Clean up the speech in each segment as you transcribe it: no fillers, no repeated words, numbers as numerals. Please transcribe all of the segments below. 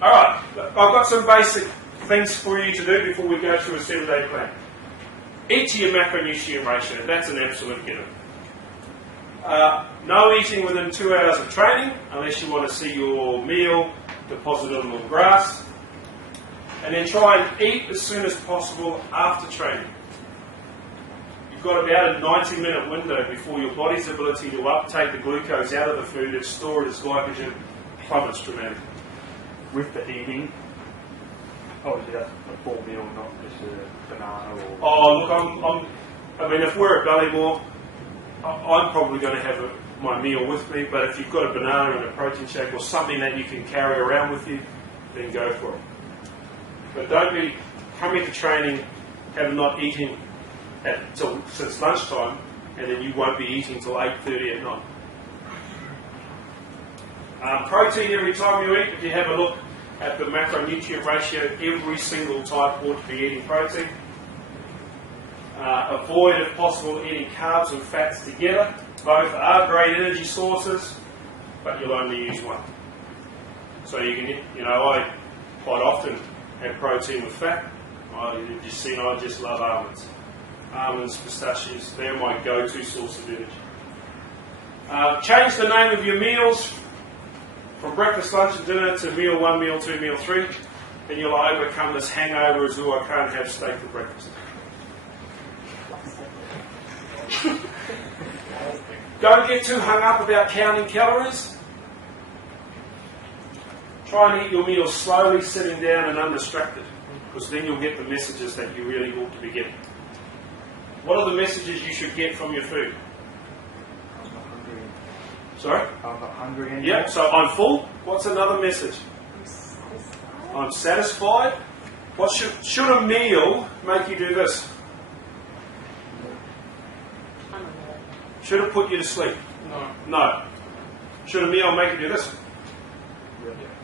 Alright, I've got some basic things for you to do before we go through a 7-day plan. Eat to your macronutrient ratio, that's an absolute given. No eating within 2 hours of training, unless you want to see your meal deposited on the grass. And then try and eat as soon as possible after training. You've got about a 90-minute window before your body's ability to uptake the glucose out of the food and store it as glycogen plummets dramatically. With the eating, obviously that's a full meal, not just a banana or... Oh, look, I mean, if we're at Ballymore, I'm probably going to have my meal with me, but if you've got a banana and a protein shake or something that you can carry around with you, then go for it. But don't be coming to training, have not eaten since lunchtime, and then you won't be eating till 8:30 at night. Protein every time you eat. If you have a look at the macronutrient ratio, every single type ought to be eating protein. Avoid, if possible, eating carbs and fats together. Both are great energy sources, but you'll only use one. So you can, I quite often have protein with fat. You've just seen I just love almonds. Almonds, pistachios, they're my go-to source of energy. Change the name of your meals from breakfast, lunch and dinner to meal 1, meal 2, meal 3. Then you'll overcome this hangover as I can't have steak for breakfast. Don't get too hung up about counting calories. Try and eat your meals slowly, sitting down and undistracted, because then you'll get the messages that you really ought to be getting. What are the messages you should get from your food? I'm not hungry. Sorry? I'm not hungry anymore. Yeah, so I'm full. What's another message? I'm satisfied. What should a meal make you do this? Should it put you to sleep? No. Should a meal make you do this?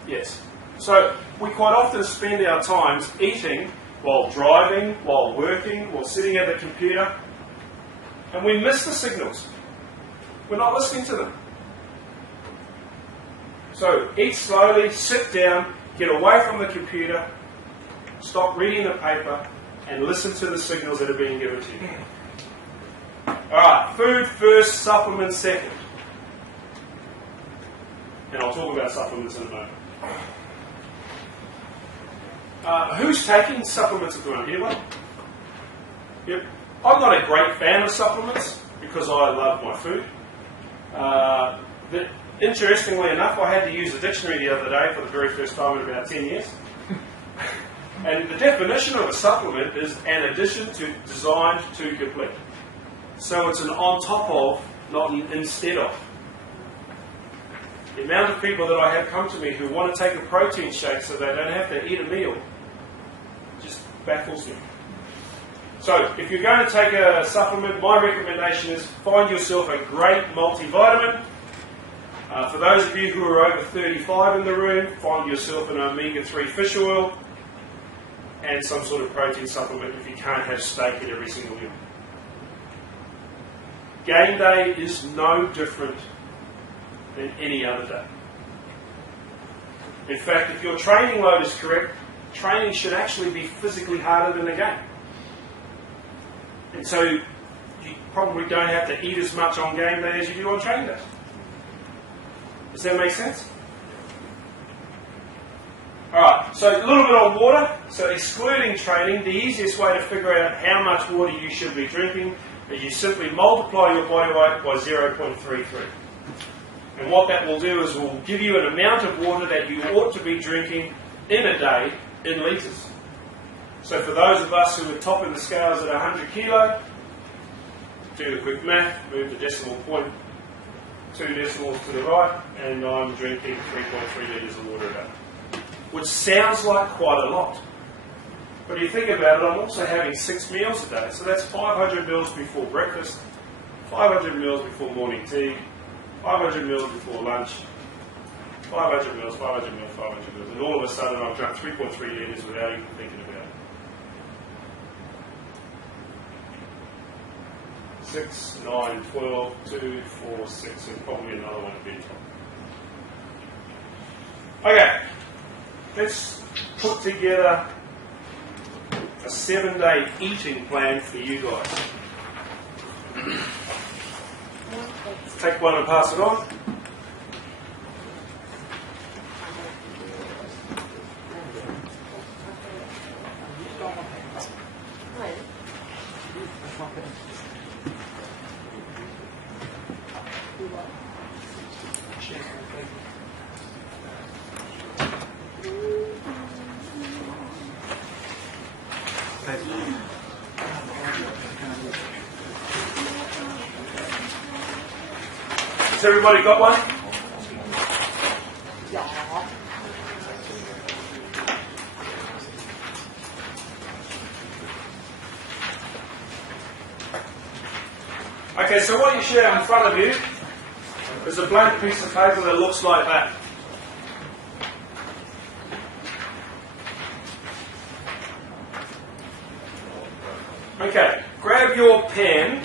Yes. So we quite often spend our times eating while driving, while working, while sitting at the computer, and we miss the signals. We're not listening to them. So eat slowly, sit down, get away from the computer, stop reading the paper, and listen to the signals that are being given to you. Alright, food first, supplements second. And I'll talk about supplements in a moment. Who's taking supplements at the moment? Anyone? Yep. I'm not a great fan of supplements because I love my food. But interestingly enough, I had to use a dictionary the other day for the very first time in about 10 years. And the definition of a supplement is an addition designed to complete. So it's an on top of, not an instead of. The amount of people that I have come to me who want to take a protein shake so they don't have to eat a meal just baffles me. So if you're going to take a supplement, my recommendation is find yourself a great multivitamin. For those of you who are over 35 in the room, find yourself an omega-3 fish oil and some sort of protein supplement if you can't have steak at every single meal. Game day is no different than any other day. In fact, if your training load is correct, training should actually be physically harder than a game. And so you probably don't have to eat as much on game day as you do on training day. Does that make sense? Alright, so a little bit on water. So excluding training, the easiest way to figure out how much water you should be drinking is you simply multiply your body weight by 0.33. And what that will do is will give you an amount of water that you ought to be drinking in a day in litres. So for those of us who are topping the scales at 100 kilo, do the quick math, move the decimal point 2 decimals to the right, and I'm drinking 3.3 litres of water a day. Which sounds like quite a lot. But if you think about it, I'm also having 6 meals a day. So that's 500 mils before breakfast, 500 mils before morning tea, 500 mils before lunch, 500 mils, 500 mils, 500 mils. And all of a sudden I've drunk 3.3 litres without even thinking about it. 6, 9, 12, 2, 4, 6, and probably another one at bedtime. Okay. let's put together a 7-day eating plan for you guys. Take one and pass it on. Has everybody got one? Okay, so what you should have in front of you is a blank piece of paper that looks like that. Okay, grab your pen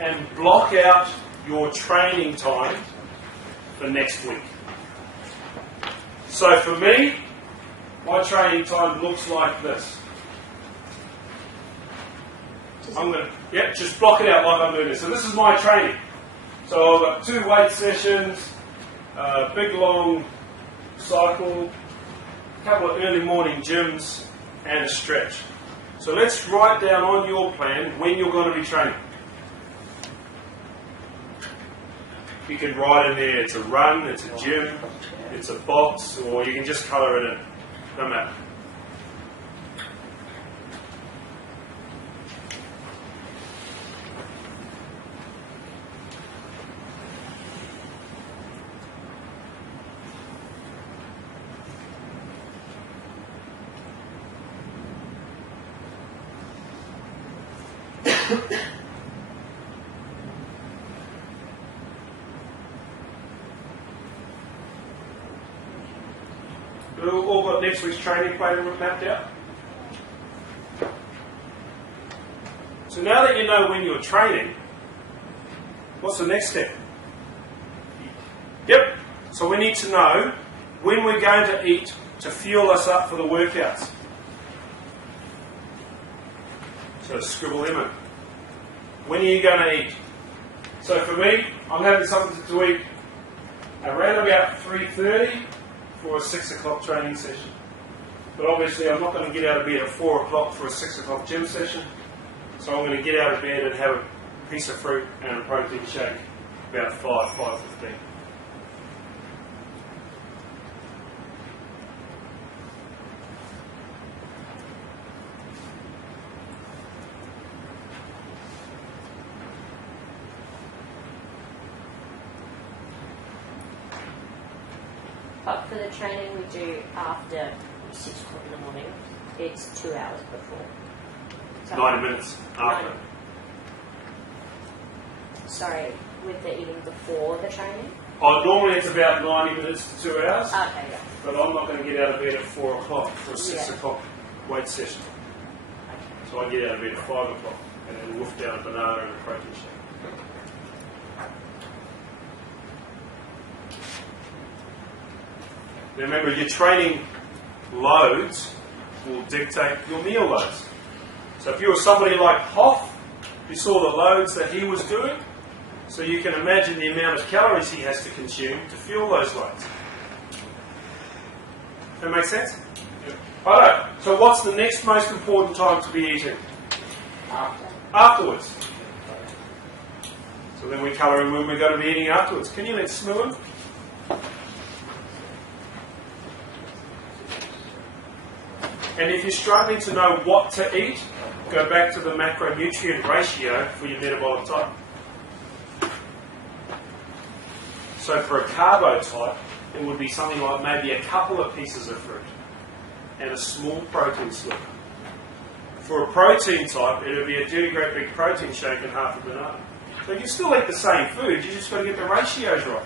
and block out your training time for next week. So for me, my training time looks like this. I'm going to, just block it out like I'm doing this. So this is my training. So I've got 2 weight sessions, a big long cycle, a couple of early morning gyms, and a stretch. So let's write down on your plan when you're going to be training. You can write in there, it's a run, it's a gym, it's a box, or you can just colour it in. Doesn't matter. We've all got next week's training plan mapped out. So now that you know when you're training, what's the next step? Yep. So we need to know when we're going to eat to fuel us up for the workouts. So scribble them in. When are you going to eat? So for me, I'm having something to eat around about 3:30 for a 6 o'clock training session. But obviously I'm not going to get out of bed at 4 o'clock for a 6 o'clock gym session. So I'm going to get out of bed and have a piece of fruit and a protein shake about 5:15. But for the training we do after 6 o'clock in the morning, it's 2 hours before. So 90 minutes after. Sorry, with the eating before the training? Normally it's about 90 minutes to 2 hours. Okay, yeah. But I'm not going to get out of bed at 4 o'clock for a 6 Yeah. o'clock weight session. Okay. So I get out of bed at 5 o'clock and then wolf down a banana and a protein shake. Remember, your training loads will dictate your meal loads. So if you were somebody like Hoff, you saw the loads that he was doing, so you can imagine the amount of calories he has to consume to fuel those loads. That make sense? Yep. Alright, so what's the next most important time to be eating? Afterwards. So then we colour in when we're going to be eating afterwards. Can you let Smoo in? And if you're struggling to know what to eat, go back to the macronutrient ratio for your metabolic type. So for a carbo type, it would be something like maybe a couple of pieces of fruit and a small protein slip. For a protein type, it would be a dirty great big protein shake and half a banana. So you can still eat the same food, you just got to get the ratios right.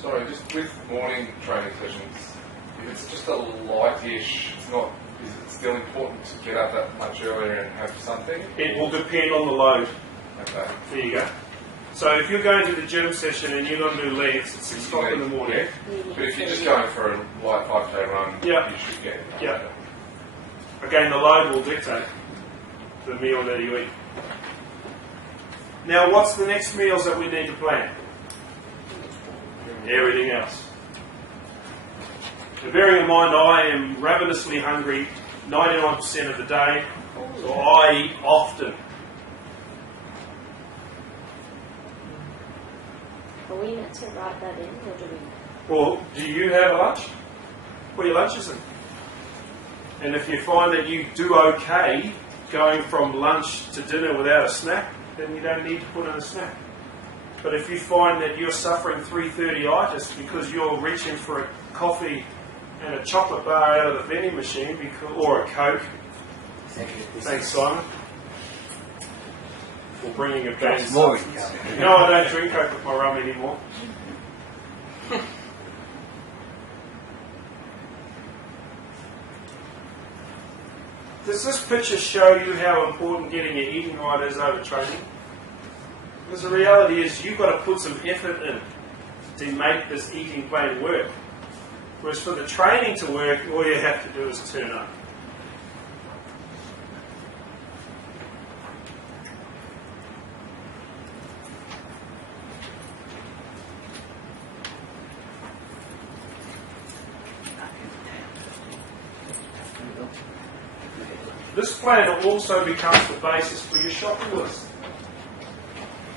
Sorry, just with morning training sessions, if it's just a lightish, is it still important to get up that much earlier and have something? It will depend on the load. Okay. There you go. So if you're going to the gym session and you're going to do legs at 6 o'clock in the morning, But if you're just going for a light 5K run, Yeah. you should get it. Yeah. Again, the load will dictate the meal that you eat. Now, what's the next meals that we need to plan? Everything else. Now, bearing in mind, I am ravenously hungry 99% of the day, so I eat often. Are we meant to write that in, or do we? Well, do you have a lunch? What are your lunches in? And if you find that you do okay going from lunch to dinner without a snack, then you don't need to put in a snack. But if you find that you're suffering 330itis because you're reaching for a coffee and a chocolate bar out of the vending machine or a Coke, thanks Simon for bringing it back. More. No, I don't drink Coke with my rum anymore. Does this picture show you how important getting your eating right is over training? Because the reality is you've got to put some effort in to make this eating plan work. Whereas for the training to work, all you have to do is turn up. This plan also becomes the basis for your shopping list.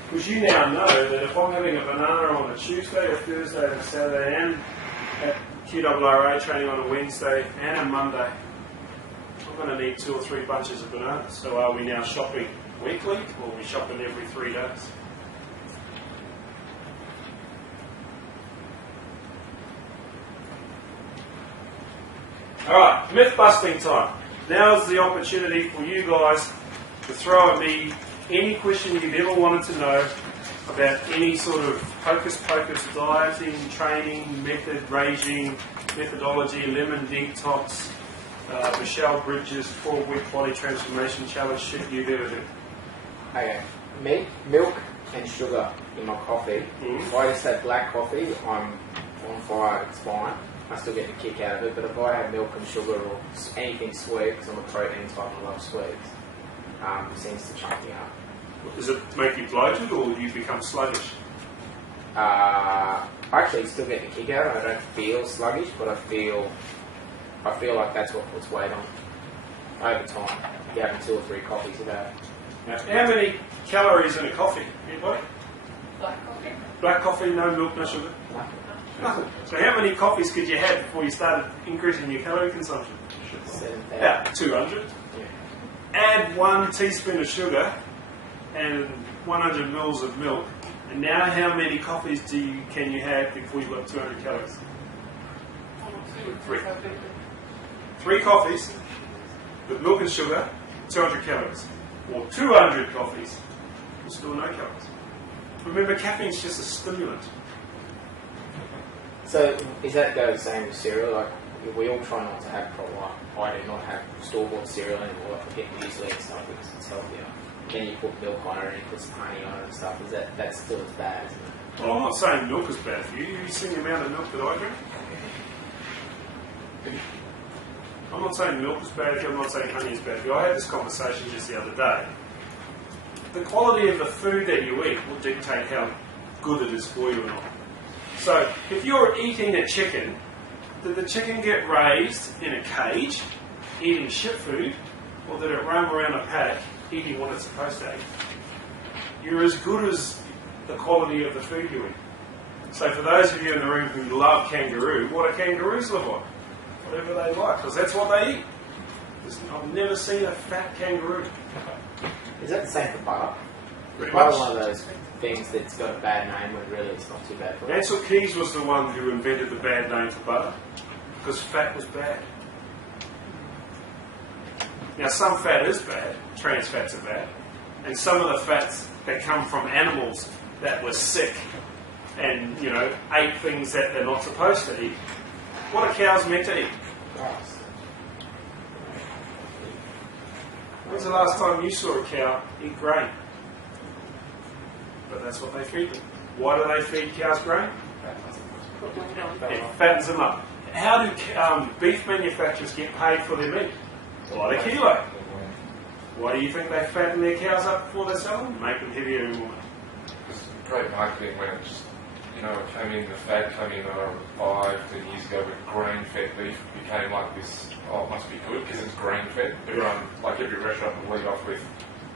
Because you now know that if I'm having a banana on a Tuesday, a Thursday, and a Saturday, and at QRU training on a Wednesday and a Monday, I'm going to need 2 or 3 bunches of bananas. So are we now shopping weekly, or are we shopping every 3 days? Alright, myth busting time. Now is the opportunity for you guys to throw at me any question you've ever wanted to know about any sort of hocus-pocus dieting, training, method, regime, methodology, lemon detox, Michelle Bridges' 4-week body transformation challenge, shit you've ever heard. Okay, milk and sugar in my coffee. If I just have black coffee, I'm on fire, it's fine. I still get a kick out of it, but if I have milk and sugar or anything sweet, because I'm a protein type and I love sweets, it seems to chunk me up. Does it make you bloated or do you become sluggish? I actually still get the kick out of it. I don't feel sluggish, but I feel like that's what puts weight on over time. You're having 2 or 3 coffees a day. Now, how many calories in a coffee? Anybody? Black coffee? Black coffee, no milk, no sugar? Nothing. So how many coffees could you have before you started increasing your calorie consumption? 7,000. About 200. Yeah. Add 1 teaspoon of sugar and 100 mils of milk. And now how many coffees can you have before you've got 200 calories? 3. 3 coffees with milk and sugar, 200 calories. Or 200 coffees with still no calories. Remember, caffeine's just a stimulant. So, is that go the same with cereal? Like, we all try not to have, I do not have store-bought cereal anymore. I get muesli and stuff because it's healthier. Then you put milk on it and you put some honey on it and stuff. That's still as bad, isn't it? Well, I'm not saying milk is bad for you. You see the amount of milk that I drink? I'm not saying milk is bad for you. I'm not saying honey is bad for you. I had this conversation just the other day. The quality of the food that you eat will dictate how good it is for you or not. So, if you're eating a chicken, did the chicken get raised in a cage, eating shit food, or did it roam around a paddock, eating what it's supposed to eat? You're as good as the quality of the food you eat. So for those of you in the room who love kangaroo, what do kangaroos look like? Whatever they like, because that's what they eat. I've never seen a fat kangaroo. Is that the same for butter? Pretty Butter's much. one of those things that's got a bad name when really it's not too bad for it. Ansel Keys was the one who invented the bad name for butter, because fat was bad. Now some fat is bad, trans fats are bad, and some of the fats that come from animals that were sick and, ate things that they're not supposed to eat. What are cows meant to eat? Grass. When's the last time you saw a cow eat grain? But that's what they feed them. Why do they feed cows grain? Put weight on. It fattens them up. How do beef manufacturers get paid for their meat? By the kilo. Why do you think they fatten their cows up before they sell them? Make them heavier and more. It's great marketing when it just, it came in, the fad came in 5-10 years ago with grain-fed beef became like this, it must be good because it's grain-fed. Everyone, like every restaurant will lead off with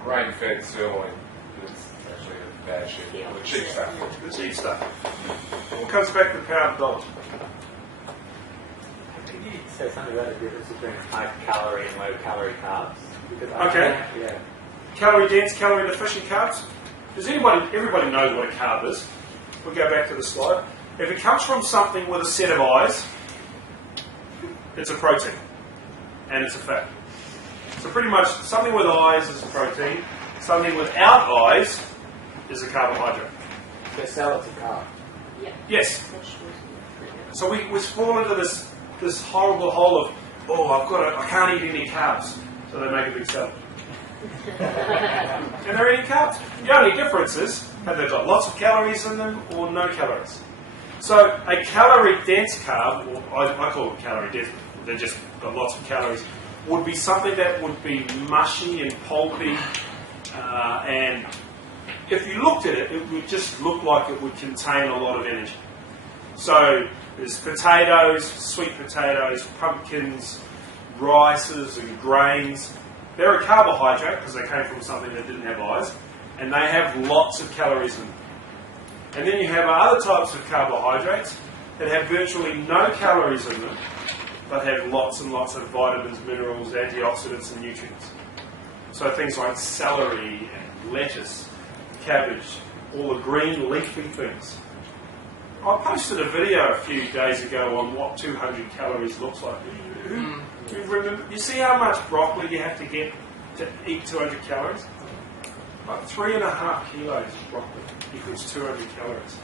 grain-fed sirloin, but it's actually a bad shit, the cheap stuff. The cheap stuff. It all comes back to the pound of dollars. Can you say something about the difference between high calorie and low calorie carbs? Because Okay. Calorie dense, calorie deficient carbs. Everybody knows what a carb is. We'll go back to the slide. If it comes from something with a set of eyes, it's a protein. And it's a fat. So pretty much something with eyes is a protein. Something without eyes is a carbohydrate. So salad's a carb. Yeah. Yes. Vegetables. So we fall into this horrible hole of, I can't eat any carbs. So they make a big salad. And they're eating carbs. The only difference is, have they got lots of calories in them or no calories? So a calorie-dense carb, or I call it calorie-dense, they've just got lots of calories, would be something that would be mushy and pulpy, and if you looked at it, it would just look like it would contain a lot of energy. So there's potatoes, sweet potatoes, pumpkins, rices and grains. They're a carbohydrate because they came from something that didn't have eyes, and they have lots of calories in them. And then you have other types of carbohydrates that have virtually no calories in them, but have lots and lots of vitamins, minerals, antioxidants and nutrients. So things like celery and lettuce, cabbage, all the green leafy things. I posted a video a few days ago on what 200 calories looks like. You remember? You see how much broccoli you have to get to eat 200 calories? Like 3.5 kilos of broccoli equals 200 calories.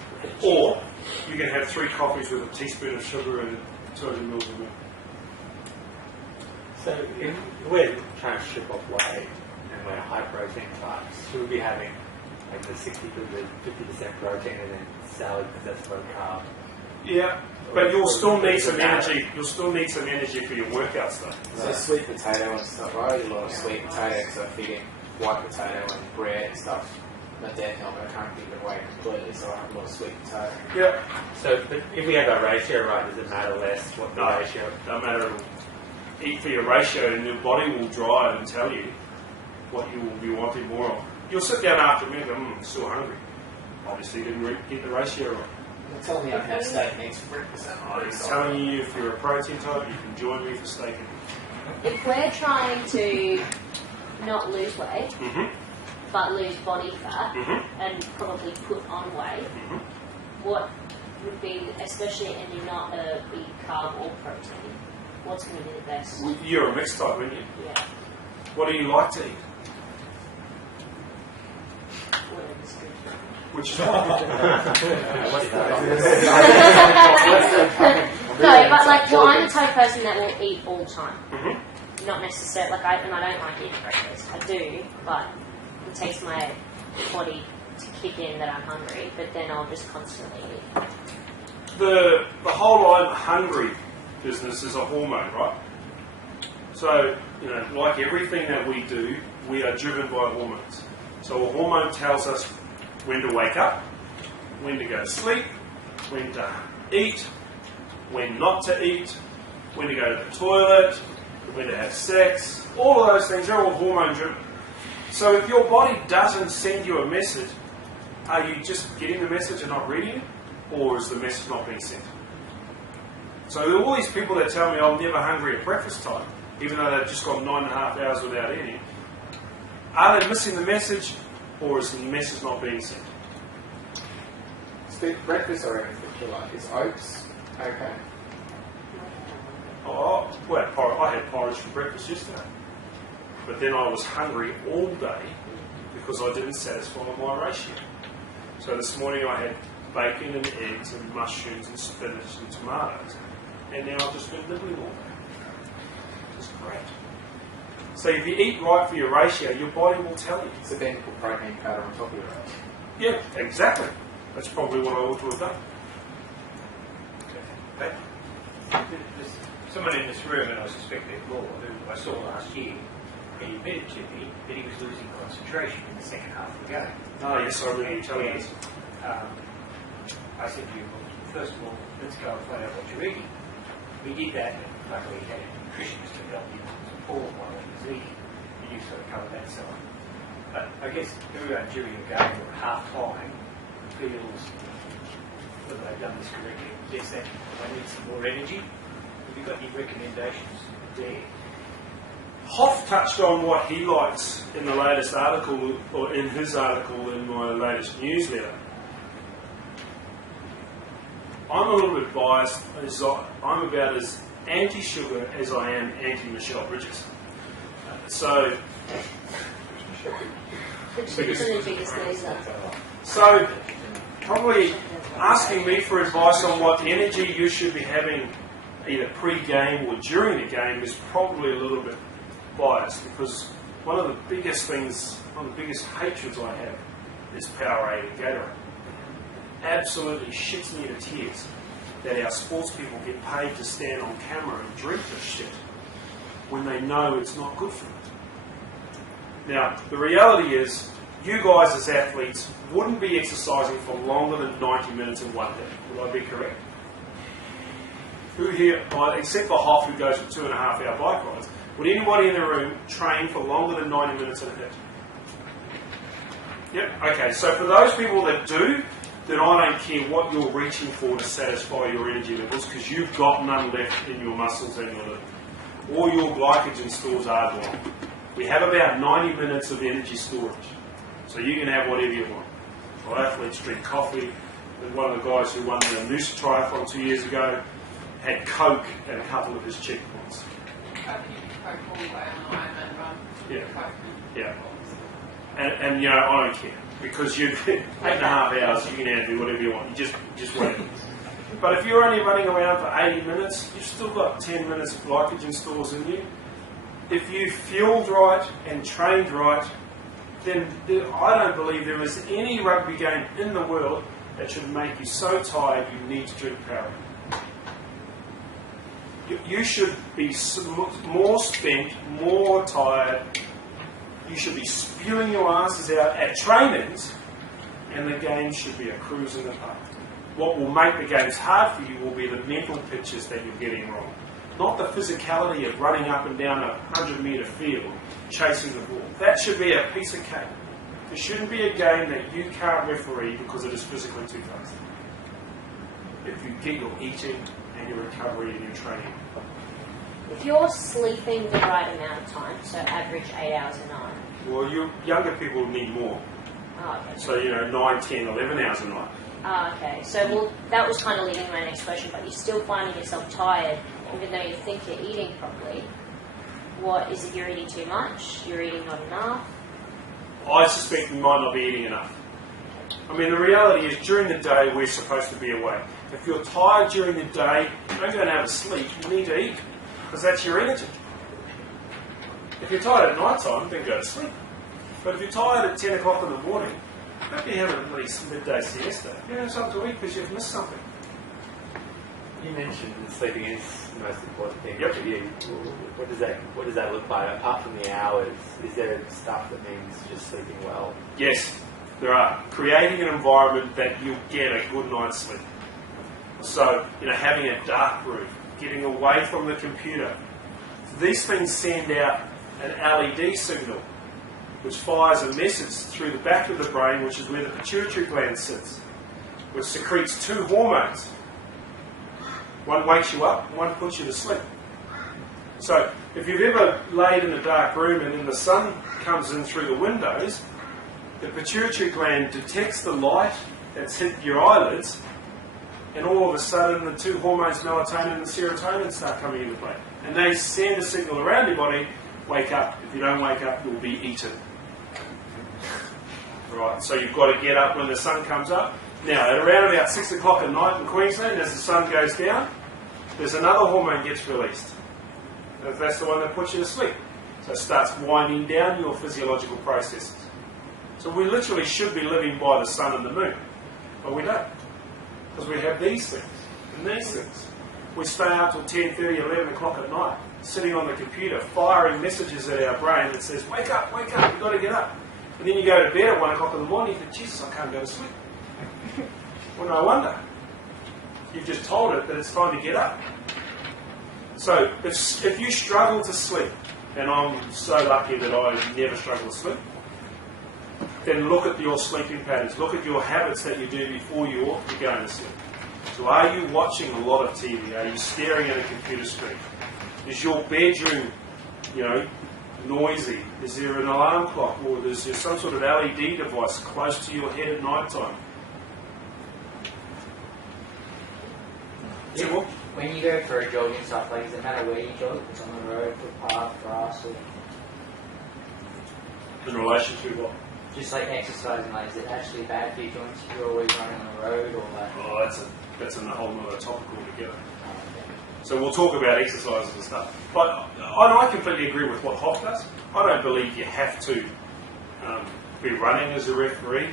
Or you can have 3 coffees with a teaspoon of sugar and 200 mils of milk. So if we're trying to strip off weight and we're high protein types, we'll be having like the 60 to the 50% protein and then salad because that's low carb. Yeah, but you'll still need some energy. You'll still need some energy for your workouts, though. So sweet potato and stuff. I eat a lot of sweet potato because I feed in white potato and bread and stuff. My dad told me I can't keep it away completely, so I have a lot of sweet potato. Yeah. So but if we have our ratio right, does it matter less what the ratio? No matter. Eat for your ratio, and your body will drive and tell you what you will be wanting more of. You'll sit down after a meal and go, I'm still hungry. Obviously, you didn't get the ratio right. You're telling me I can have steak and eggs for breakfast. I'm telling you, if you're a protein type, you can join me for steak and eggs. If we're trying to not lose weight, but lose body fat, and probably put on weight, what would be, especially and you're not a big carb or protein, what's going to be the best? You're a mixed type, aren't you? Yeah, What do you like to eat? whatever's good. Which No, but like, well, I'm the type of person that will eat all the time. Not necessarily, like, I don't like eating breakfast. I do, but it takes my body to kick in that I'm hungry, but then I'll just constantly eat. the whole I'm hungry business is a hormone, right? So, like everything that we do, we are driven by hormones. So a hormone tells us when to wake up, when to go to sleep, when to eat, when not to eat, when to go to the toilet, when to have sex. All of those things are all hormone driven. So if your body doesn't send you a message, are you just getting the message and not reading it? Or is the message not being sent? So there are all these people that tell me I'm never hungry at breakfast time, even though they've just got 9.5 hours without eating. Are they missing the message, or is the message not being sent? Steve, breakfast or anything you like? Is oats okay? Oh, well, I had porridge for breakfast yesterday. But then I was hungry all day because I didn't satisfy my ratio. So this morning I had bacon and eggs and mushrooms and spinach and tomatoes. And now I've just been nibbling all day. It's great. So if you eat right for your ratio, your body will tell you. So then put protein powder on top of your oats. Yeah, exactly. That's probably what I ought to have done. But there's someone in this room, and I suspect there's more, who I saw last year, he admitted to me that he was losing concentration in the second half of the game. Oh, yes, I remember you telling us. I said to him, well, first of all, let's go and find out what you're eating. We did that, and luckily he had a nutritionist to help him support while he was eating, and you sort of covered that side. But I guess everyone during the game or at half time feels whether they've done this correctly, yes, that they need some more energy. Have you got any recommendations there? Hoff touched on what he likes in the latest article, or in his article in my latest newsletter. I'm a little bit biased, as I'm about as anti-sugar as I am anti-Michelle Bridges. So probably asking me for advice on what energy you should be having either pre-game or during the game is probably a little bit biased, because one of the biggest hatreds I have is Powerade and Gatorade. Absolutely shits me to tears that our sports people get paid to stand on camera and drink this shit when they know it's not good for them. Now, the reality is, you guys as athletes wouldn't be exercising for longer than 90 minutes in one day. Would I be correct? Who here, except for Hoff, who goes for 2.5-hour bike rides, would anybody in the room train for longer than 90 minutes in a hit? Yep, okay, so for those people that do, then I don't care what you're reaching for to satisfy your energy levels, because you've got none left in your muscles and your liver. All your glycogen stores are gone. We have about 90 minutes of energy storage, so you can have whatever you want. Our athletes drink coffee. And one of the guys who won the Noosa Triathlon 2 years ago had Coke and a couple of his checkpoints. Yeah. Yeah. And you know, I don't care, because you've 8.5 hours, you can do whatever you want. You just wait. But if you're only running around for 80 minutes, you've still got 10 minutes of glycogen stores in you. If you fueled right and trained right, then I don't believe there is any rugby game in the world that should make you so tired you need to drink Powerade. You should be more spent, more tired. You should be spewing your asses out at trainings, and the game should be a cruise in the park. What will make the games hard for you will be the mental pictures that you're getting wrong, not the physicality of running up and down a 100-metre field chasing the ball. That should be a piece of cake. It shouldn't be a game that you can't referee because it is physically too fast. If you get your eating and your recovery and your training. If you're sleeping the right amount of time, so average 8 hours a night. Well, younger people need more. Oh, okay. So, 9, 10, 11 hours a night. Oh, okay. So, well, that was kind of leading to my next question, but you're still finding yourself tired, even though you think you're eating properly. What, is it you're eating too much? You're eating not enough? I suspect we might not be eating enough. I mean, the reality is, during the day, we're supposed to be awake. If you're tired during the day, don't go and have a sleep. You need to eat, because that's your energy. If you're tired at night time, then go to sleep. But if you're tired at 10 o'clock in the morning, don't be having at least midday siesta. You have something to eat because you've missed something. You mentioned that sleeping is the most important thing Yep. for you. What does that look like? Apart from the hours, is there stuff that means just sleeping well? Yes, there are. Creating an environment that you'll get a good night's sleep. So, having a dark room, getting away from the computer. These things send out an LED signal, which fires a message through the back of the brain, which is where the pituitary gland sits, which secretes 2 hormones. One wakes you up, and one puts you to sleep. So, if you've ever laid in a dark room and then the sun comes in through the windows, the pituitary gland detects the light that's hit your eyelids, and all of a sudden the 2 hormones, melatonin and serotonin, start coming into play. And they send a signal around your body, wake up. If you don't wake up, you'll be eaten. Right, so you've got to get up when the sun comes up. Now, at around about 6 o'clock at night in Queensland, as the sun goes down, there's another hormone gets released. That's the one that puts you to sleep. So it starts winding down your physiological processes. So we literally should be living by the sun and the moon, but we don't. Because we have these things and these things. We stay up till 10:30, 11 o'clock at night, sitting on the computer, firing messages at our brain that says, wake up, you've got to get up. And then you go to bed at 1 o'clock in the morning, you think, Jesus, I can't go to sleep. Well, no wonder. You've just told it that it's time to get up. So if you struggle to sleep, and I'm so lucky that I never struggle to sleep, then look at your sleeping patterns. Look at your habits that you do before you ought to be going to sleep. So are you watching a lot of TV? Are you staring at a computer screen? Is your bedroom, noisy? Is there an alarm clock, or is there some sort of LED device close to your head at night time? Yeah. When you go for a jog and stuff, like, does it matter where you jog? If it's on the road, footpath, grass, or In relation to what? just like exercising, like, is it actually bad for your joints if you're always running on the road, or like? Oh, that's a whole other topic altogether. So we'll talk about exercises and stuff. But I completely agree with what Hoff does. I don't believe you have to be running as a referee.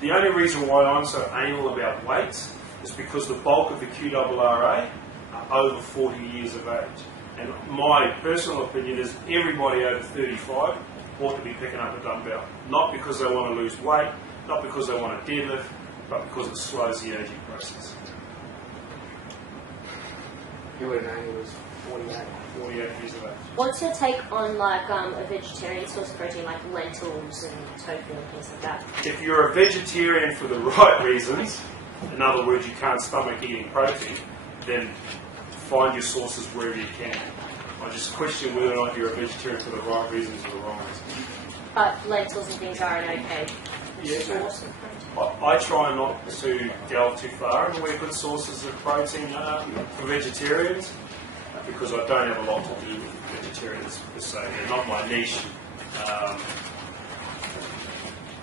The only reason why I'm so anal about weights is because the bulk of the QRRA are over 40 years of age. And my personal opinion is everybody over 35 ought to be picking up a dumbbell. Not because they want to lose weight, not because they want to deadlift, but because it slows the aging process. You would have known he was 48 years of age. What's your take on like a vegetarian source of protein like lentils and tofu and things like that? If you're a vegetarian for the right reasons, in other words, you can't stomach eating protein, then find your sources wherever you can. I just question whether or not you're a vegetarian for the right reasons or the wrong reasons. But lentils and things are an okay source of protein. I try not to delve too far into where good sources of protein are for vegetarians, because I don't have a lot to do with vegetarians per se. They're not my niche.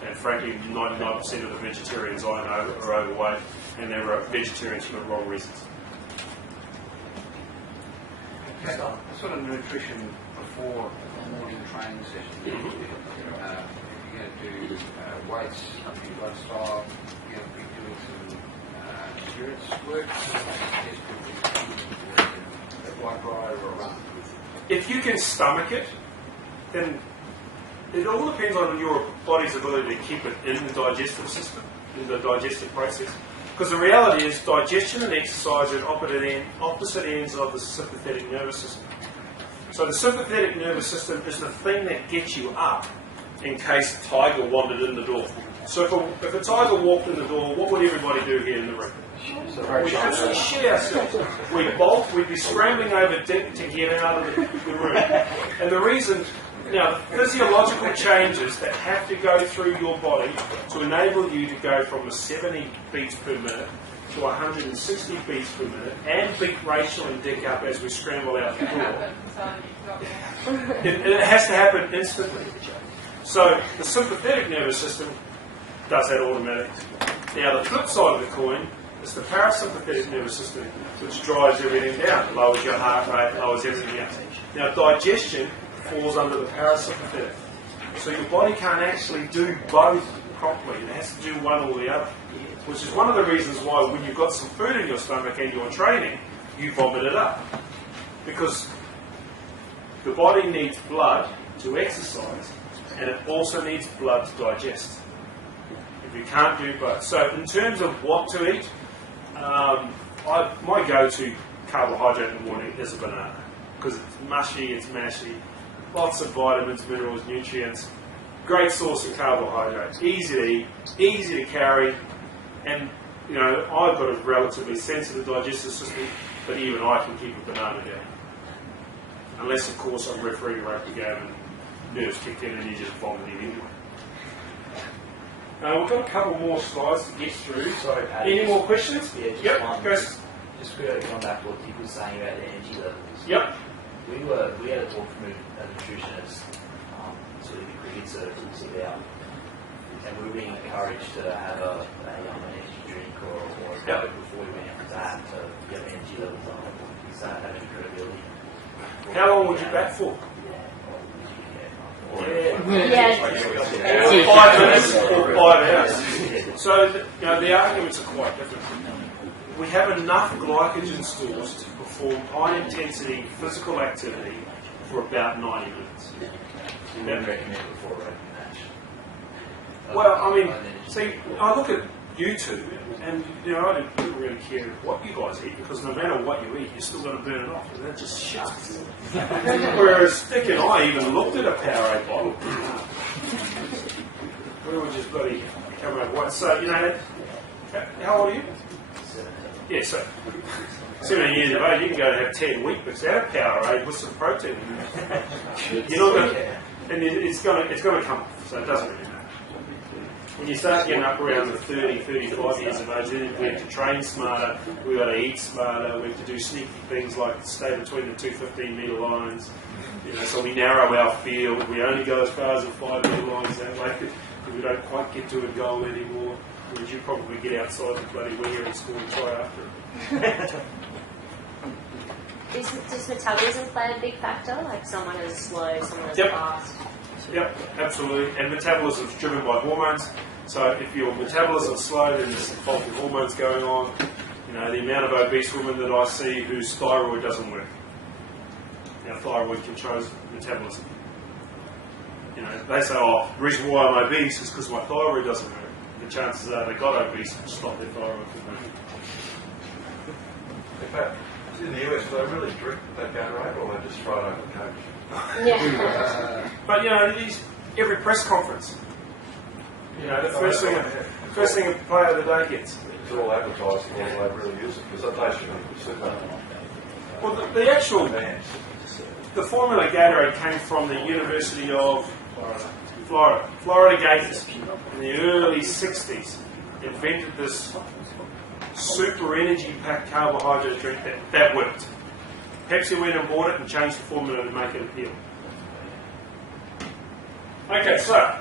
And frankly, 99% of the vegetarians I know are overweight, and they're vegetarians for the wrong reasons. Okay. Sort of nutrition before a morning training session. If you're going to do weights, your lifestyle, you're going to be doing some endurance work, a bike ride or a run. If you can stomach it, then it all depends on your body's ability to keep it in the digestive system, in the digestive process. Because the reality is digestion and exercise are at opposite ends of the sympathetic nervous system. So the sympathetic nervous system is the thing that gets you up in case a tiger wandered in the door. So if a tiger walked in the door, what would everybody do here in the room? We'd absolutely shit ourselves. We'd bolt, we'd be scrambling over deck to get out of the room. And the reason, now, physiological changes that have to go through your body to enable you to go from 70 beats per minute to 160 beats per minute and beat Rachel and Dick up as we scramble out the door. It has to happen instantly. So the sympathetic nervous system does that automatically. Now the flip side of the coin is the parasympathetic nervous system, which drives everything down, lowers your heart rate, lowers everything else. Now digestion falls under the parasympathetic. So your body can't actually do both properly. It has to do one or the other. Which is one of the reasons why when you've got some food in your stomach and you're training, you vomit it up. Because the body needs blood to exercise, and it also needs blood to digest. If you can't do both. So in terms of what to eat, my go-to carbohydrate in the morning is a banana. Because it's mushy, it's mashy, lots of vitamins, minerals, nutrients, great source of carbohydrates, easy to eat, easy to carry, and I've got a relatively sensitive digestive system, but even I can keep a banana down. Unless, of course, I'm refereeing a rugby game and nerves kicked in and you're just vomiting anyway. We've got a couple more slides to get through, so any more questions? Yeah, just Yep, one. Chris. Just going back to what Dick was saying about the energy levels. Yep. We had a talk from a nutritionist, sort of in cricket circles about, and we were being encouraged to have an energy drink or a Coke before we went out for that to get the energy levels up. So that had credibility. How long would you bat for? Yeah. Or 5 minutes or 5 hours. So the arguments are quite different. We have enough glycogen stores to perform high-intensity physical activity for about 90 minutes. You wouldn't recommend before a match. Well, I mean, see, I look at you two, and I don't really care what you guys eat, because no matter what you eat, you're still going to burn it off, and that just shits. Whereas Dick and I even looked at a Powerade bottle. We were just bloody coming up with. So, how old are you? Yeah, so 17 years of age, you can go and have 10 Weet-Bix out of Powerade with some protein. You're not going to, and it's going to come off, so it doesn't really matter. When you start getting up around the 30, 35 years of age, then we have to train smarter, we've got to eat smarter, we have to do sneaky things like stay between the two 15-metre lines. So we narrow our field, we only go as far as the 5-metre lines that way, because we don't quite get to a goal anymore. Whereas you probably get outside the bloody winger and score and try after it. Does metabolism play a big factor? Like someone is slow, someone is Yep. fast? Yep, absolutely. And metabolism is driven by hormones. So if your metabolism is slow, then there's faulty hormones going on. The amount of obese women that I see whose thyroid doesn't work. Now, thyroid controls metabolism. They say, the reason why I'm obese is because my thyroid doesn't work. The chances are they got obese and stopped their thyroid from working. In fact, in the US, do they really drink that Gatorade, or they just throw it over the coach? Yeah. But every press conference, the first thing a player of the day gets. It's all advertising, all they really use it, because they should be super. Well, the actual the formula Gatorade came from the University of Florida. Florida Gators in the early 60s invented this super energy packed carbohydrate drink that worked. Pepsi went and bought it and changed the formula to make it appeal. Okay, so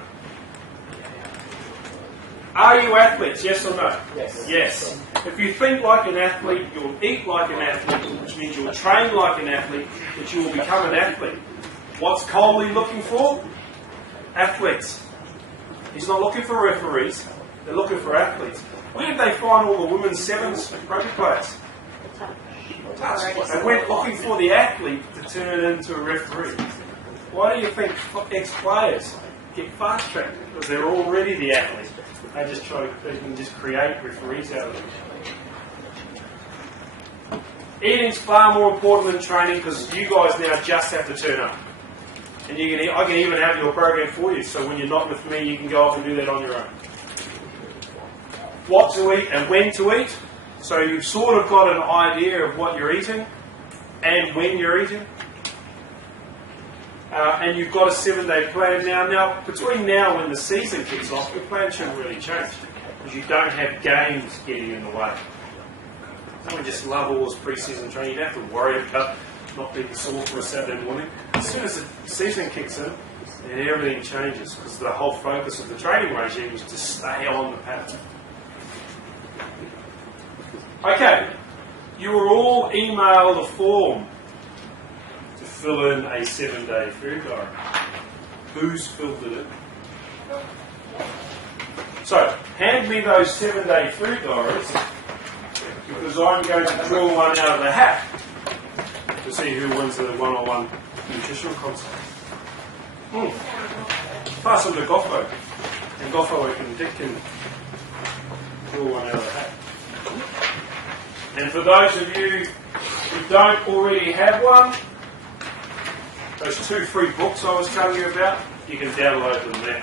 are you athletes, yes or no? Yes. Yes. If you think like an athlete, you'll eat like an athlete, which means you'll train like an athlete, which you will become an athlete. What's Coley looking for? Athletes. He's not looking for referees, they're looking for athletes. Where did they find all the women's sevens rugby players? They went looking for the athlete to turn it into a referee. Why do you think ex-players get fast-tracked? Because they're already the athlete. They can just create referees out of them. Eating's far more important than training, because you guys now just have to turn up. And I can even have your program for you, so when you're not with me, you can go off and do that on your own. What to eat and when to eat. So you've sort of got an idea of what you're eating and when you're eating. And you've got a 7-day plan now. Now, between now and the season kicks off, your plan shouldn't really change, because you don't have games getting in the way. Someone just love all this pre-season training. You don't have to worry about not being sore for a Saturday morning. As soon as the season kicks in, then everything changes, because the whole focus of the training regime is to stay on the pattern. Okay, you were all emailed a form to fill in a 7-day food diary. Who's filled it in? So, hand me those 7-day food diaries, because I'm going to draw one out of the hat to see who wins the one-on-one nutritional consult. Pass them to Goffo, and Goffo and Dick can draw one out of the hat. And for those of you who don't already have one, those 2 free books I was telling you about, you can download them now.